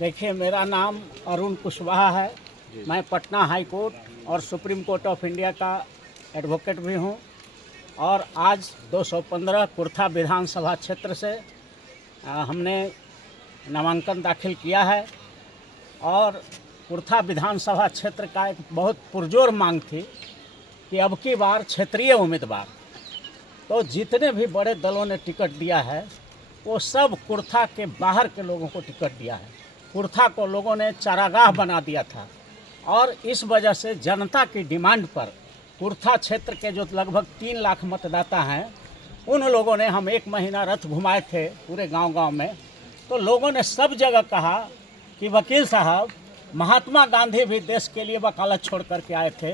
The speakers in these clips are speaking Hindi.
देखिए, मेरा नाम अरुण कुशवाहा है। मैं पटना हाई कोर्ट और सुप्रीम कोर्ट ऑफ इंडिया का एडवोकेट भी हूं और आज 215 कुर्था विधानसभा क्षेत्र से हमने नामांकन दाखिल किया है। और कुर्था विधानसभा क्षेत्र का एक बहुत पुरजोर मांग थी कि अब की बार क्षेत्रीय उम्मीदवार, तो जितने भी बड़े दलों ने टिकट दिया है वो सब कुर्था के बाहर के लोगों को टिकट दिया है। कुर्था को लोगों ने चारागाह बना दिया था और इस वजह से जनता की डिमांड पर कुर्था क्षेत्र के जो लगभग 3 लाख मतदाता हैं, उन लोगों ने, हम 1 महीना रथ घुमाए थे पूरे गांव-गांव में, तो लोगों ने सब जगह कहा कि वकील साहब, महात्मा गांधी भी देश के लिए वकालत छोड़ कर के आए थे,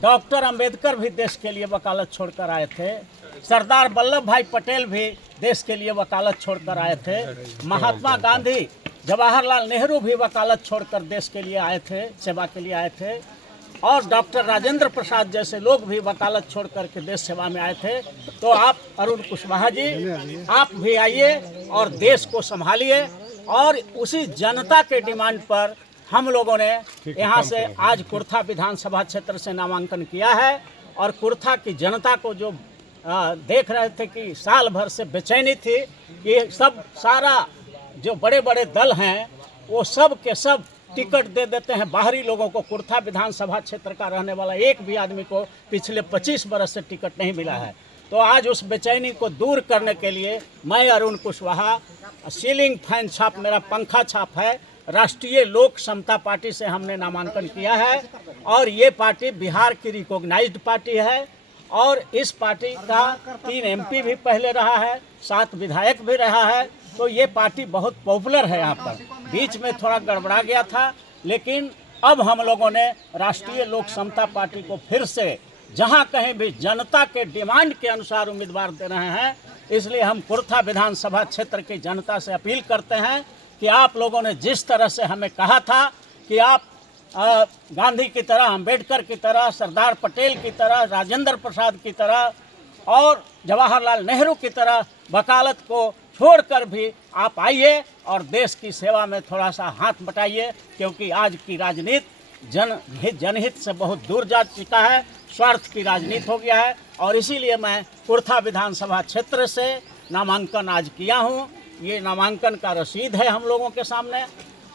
डॉक्टर अंबेडकर भी देश के लिए वकालत छोड़कर आए थे, सरदार वल्लभ भाई पटेल भी देश के लिए वकालत छोड़कर आए थे, महात्मा गांधी, जवाहरलाल नेहरू भी वकालत छोड़कर देश के लिए आए थे, सेवा के लिए आए थे, और डॉक्टर राजेंद्र प्रसाद जैसे लोग भी वकालत छोड़ करके देश सेवा में आए थे। तो आप अरुण कुशवाहा जी, आप भी आइए और देश को संभालिए। और उसी जनता के डिमांड पर हम लोगों ने यहाँ से आज कुर्था विधानसभा क्षेत्र से नामांकन किया है। और कुर्था की जनता को जो देख रहे थे कि साल भर से बेचैनी थी कि सब सारा जो बड़े बड़े दल हैं वो सब के सब टिकट दे देते हैं बाहरी लोगों को। कुर्था विधानसभा क्षेत्र का रहने वाला एक भी आदमी को पिछले 25 बरस से टिकट नहीं मिला है। तो आज उस बेचैनी को दूर करने के लिए मैं अरुण कुशवाहा, सीलिंग फैन छाप मेरा पंखा छाप है, राष्ट्रीय लोक समता पार्टी से हमने नामांकन किया है। और ये पार्टी बिहार की रिकॉग्नाइज्ड पार्टी है और इस पार्टी का 3 MP भी पहले रहा है, 7 विधायक भी रहा है। तो ये पार्टी बहुत पॉपुलर है यहाँ पर। बीच में थोड़ा गड़बड़ा गया था, लेकिन अब हम लोगों ने राष्ट्रीय लोक समता पार्टी को फिर से जहाँ कहीं भी जनता के डिमांड के अनुसार उम्मीदवार दे रहे हैं। इसलिए हम कुर्था विधानसभा क्षेत्र की जनता से अपील करते हैं कि आप लोगों ने जिस तरह से हमें कहा था कि आप गांधी की तरह, अंबेडकर की तरह, सरदार पटेल की तरह, राजेंद्र प्रसाद की तरह और जवाहरलाल नेहरू की तरह वकालत को छोड़कर भी आप आइए और देश की सेवा में थोड़ा सा हाथ बटाइए, क्योंकि आज की राजनीति जनहित से बहुत दूर जा चुका है, स्वार्थ की राजनीति हो गया है। और इसीलिए मैं कुर्था विधानसभा क्षेत्र से नामांकन आज किया हूँ। ये नामांकन का रसीद है हम लोगों के सामने।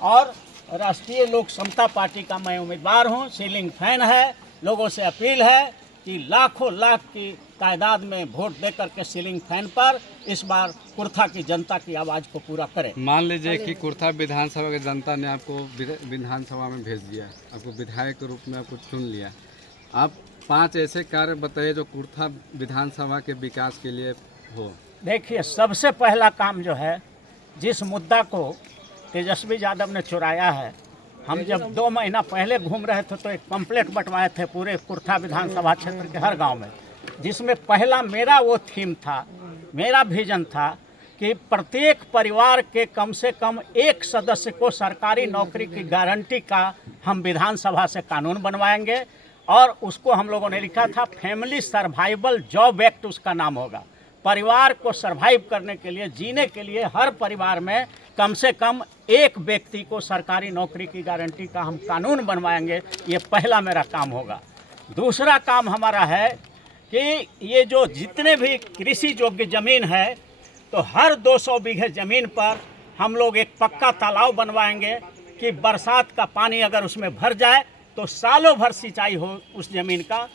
और राष्ट्रीय लोक समता पार्टी का मैं उम्मीदवार हूँ, सीलिंग फैन है। लोगों से अपील है कि लाखों लाख की तादाद में वोट देकर के सीलिंग फैन पर इस बार कुर्था की जनता की आवाज़ को पूरा करें। मान लीजिए कि कुर्था विधानसभा की जनता ने आपको विधानसभा में भेज दिया, आपको विधायक के रूप में आपको चुन लिया। आप 5 ऐसे कार्य बताइए जो कुर्था विधानसभा के विकास के लिए हो। देखिए, सबसे पहला काम जो है, जिस मुद्दा को तेजस्वी यादव ने चुराया है, हम जब 2 महीना पहले घूम रहे थे तो एक पंपलेट बंटवाए थे पूरे कुर्था विधानसभा क्षेत्र के हर गांव में, जिसमें पहला मेरा वो थीम था, मेरा विजन था कि प्रत्येक परिवार के कम से कम एक सदस्य को सरकारी नौकरी की गारंटी का हम विधानसभा से कानून बनवाएंगे। और उसको हम लोगों ने लिखा था फैमिली सर्वाइवल जॉब एक्ट, उसका नाम होगा। परिवार को सर्वाइव करने के लिए, जीने के लिए हर परिवार में कम से कम एक व्यक्ति को सरकारी नौकरी की गारंटी का हम कानून बनवाएंगे। ये पहला मेरा काम होगा। दूसरा काम हमारा है कि ये जो जितने भी कृषि योग्य ज़मीन है, तो हर 200 बीघे ज़मीन पर हम लोग एक पक्का तालाब बनवाएंगे कि बरसात का पानी अगर उसमें भर जाए तो सालों भर सिंचाई हो उस ज़मीन का।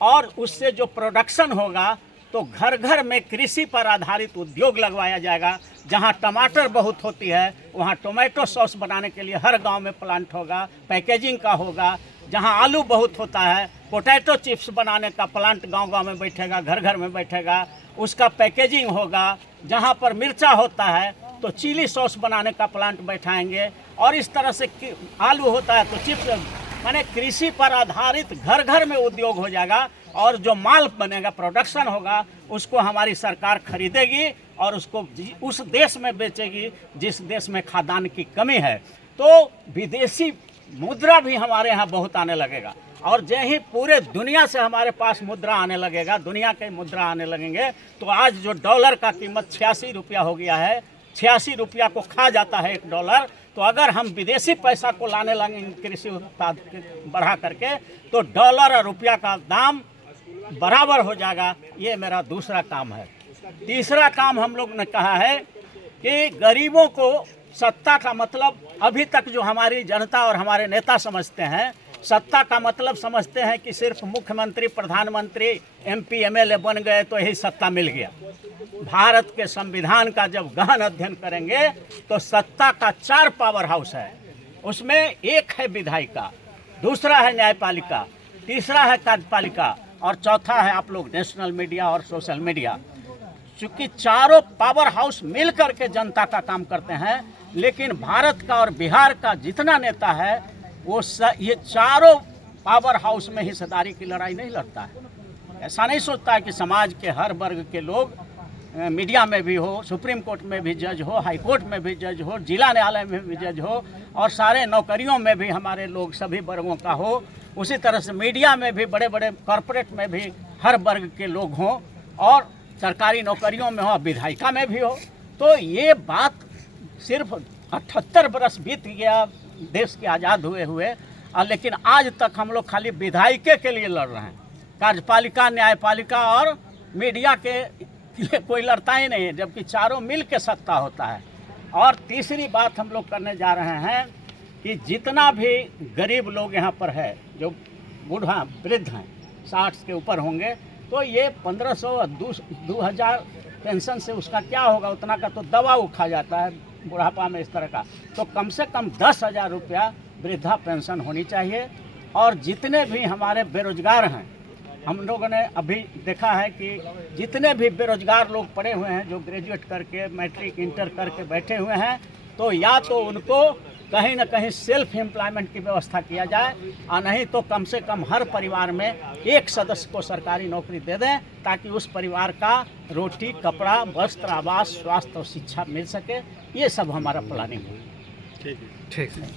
और उससे जो प्रोडक्शन होगा तो घर घर में कृषि पर आधारित उद्योग लगवाया जाएगा। जहां टमाटर बहुत होती है वहां टोमेटो सॉस बनाने के लिए हर गांव में प्लांट होगा, पैकेजिंग का होगा। जहां आलू बहुत होता है, पोटैटो चिप्स बनाने का प्लांट गांव-गांव में बैठेगा, घर घर में बैठेगा, उसका पैकेजिंग होगा। जहां पर मिर्चा होता है तो चिली सॉस बनाने का प्लांट बैठाएंगे। और इस तरह से आलू होता है तो चिप्स, माने कृषि पर आधारित घर घर में उद्योग हो जाएगा। और जो माल बनेगा, प्रोडक्शन होगा, उसको हमारी सरकार खरीदेगी और उसको उस देश में बेचेगी जिस देश में खाद्यान्न की कमी है। तो विदेशी मुद्रा भी हमारे यहाँ बहुत आने लगेगा। और जैसे ही पूरे दुनिया से हमारे पास मुद्रा आने लगेगा, दुनिया के मुद्रा आने लगेंगे, तो आज जो डॉलर का कीमत 86 रुपया हो गया है, 86 रुपया को खा जाता है $1, तो अगर हम विदेशी पैसा को लाने लगेंगे कृषि उत्पाद बढ़ा करके तो डॉलर और रुपया का दाम बराबर हो जाएगा। ये मेरा दूसरा काम है। तीसरा काम हम लोग ने कहा है कि गरीबों को सत्ता का मतलब अभी तक जो हमारी जनता और हमारे नेता समझते हैं, सत्ता का मतलब समझते हैं कि सिर्फ मुख्यमंत्री, प्रधानमंत्री, एमपी, एमएलए बन गए तो यही सत्ता मिल गया। भारत के संविधान का जब गहन अध्ययन करेंगे तो सत्ता का 4 पावर हाउस है। उसमें एक है विधायिका, दूसरा है न्यायपालिका, तीसरा है कार्यपालिका और चौथा है आप लोग नेशनल मीडिया और सोशल मीडिया। चूँकि चारों पावर हाउस मिल करके जनता का काम करते हैं, लेकिन भारत का और बिहार का जितना नेता है वो ये चारों पावर हाउस में हिस्सेदारी की लड़ाई नहीं लड़ता है। ऐसा नहीं सोचता है कि समाज के हर वर्ग के लोग मीडिया में भी हो, सुप्रीम कोर्ट में भी जज हो, हाई कोर्ट में भी जज हो, जिला न्यायालय में भी जज हो और सारे नौकरियों में भी हमारे लोग सभी वर्गों का हो। उसी तरह से मीडिया में भी बड़े बड़े कॉरपोरेट में भी हर वर्ग के लोग हों और सरकारी नौकरियों में हो, विधायिका में भी हो। तो ये बात सिर्फ 78 बरस बीत गया देश के आज़ाद हुए हुए और लेकिन आज तक हम लोग खाली विधायिका के लिए लड़ रहे हैं। कार्यपालिका, न्यायपालिका और मीडिया के लिए कोई लड़ता ही नहीं है, जबकि चारों मिल के सत्ता होता है। और तीसरी बात हम लोग करने जा रहे हैं कि जितना भी गरीब लोग यहाँ पर है, जो बूढ़ा वृद्ध हैं, 60 के ऊपर होंगे, तो ये 1500 2000 पेंशन से उसका क्या होगा? उतना का तो दवा खा जाता है बुढ़ापा में इस तरह का। तो कम से कम 10,000 रुपया वृद्धा पेंशन होनी चाहिए। और जितने भी हमारे बेरोजगार हैं, हम लोगों ने अभी देखा है कि जितने भी बेरोजगार लोग पड़े हुए हैं, जो ग्रेजुएट करके, मैट्रिक, इंटर करके बैठे हुए हैं, तो या तो उनको कहीं ना कहीं सेल्फ एम्प्लॉयमेंट की व्यवस्था किया जाए और नहीं तो कम से कम हर परिवार में एक सदस्य को सरकारी नौकरी दे दें, ताकि उस परिवार का रोटी, कपड़ा, वस्त्र, आवास, स्वास्थ्य और शिक्षा मिल सके। ये सब हमारा प्लानिंग है। ठीक है।